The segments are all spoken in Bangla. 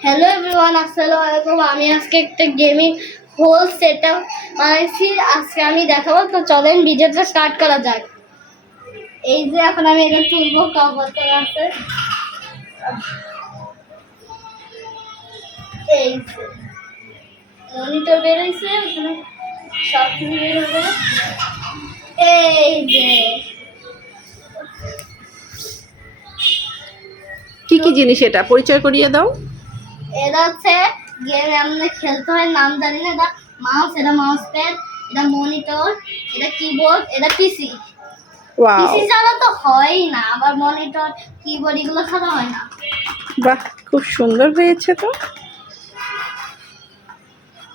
হ্যালো এভরিওয়ান, আসসালামু আলাইকুম। আমি আজকে একটা গেমিং হোল সেটআপ বানাইছি, আজকে আমি দেখাবো। তো চলেন ভিডিওটা স্টার্ট করা যাক। এই যে এখন আমি এটা তুলবো, কভার করা আছে। এই যে মনিটর বের হয়েছে, এখানে সব কিছু বের হবে। এই যে কি কি জিনিস, এটা পরিচয় করিয়ে দাও। এটা হচ্ছে গেম আমাদের খেলতে হয়, নাম জানি না। এটা মাউস, এটা মাউস প্যাড, এটা মনিটর, এটা কিবোর্ড, এটা পিসি। ওয়াও, পিসি ছাড়া তো হয়ই না, আবার মনিটর কিবোর্ড এগুলো ছাড়া হয় না। বাহ, খুব সুন্দর হয়েছে তো।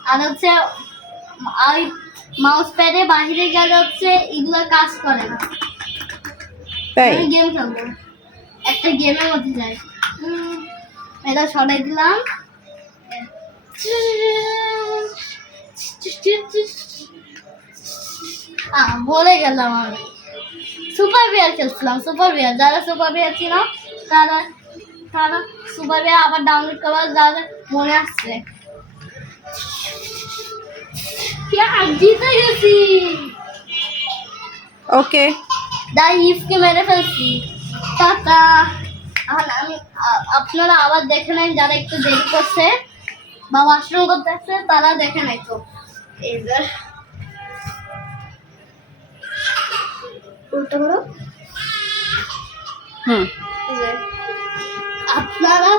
আর হচ্ছে মাউস প্যাডে বাইরে গেলে হচ্ছে এগুলো কাজ করে না। তাই আমি গেম খেলবো, একটা গেমের মধ্যে যাই। এটা সরাই দিলাম। বলে গেলাম আমি সুপার বিয়ার খেলছিলাম। সুপার বিয়ার, যারা সুপার বিয়ার ছিল তারা তারা সুপার বিয়ার আবার ডাউনলোড করার যাদের মনে আসছে। জিতে গেছি, ওকে, দা ইফকে মেরে ফেলছি। টাটা। এখন আমি আপনারা আবার দেখে নেন, যারা একটু দেরি করছে বা ওয়াশরুম করতে আসছে তারা দেখে নাই। তো এই যে উল্টো করো। আপনারা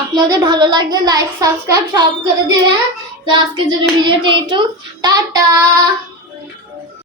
আপনাদের ভালো লাগলে লাইক সাবস্ক্রাইব সব করে দিবেন। তো আজকের জন্য ভিডিওটা একটু টাটা।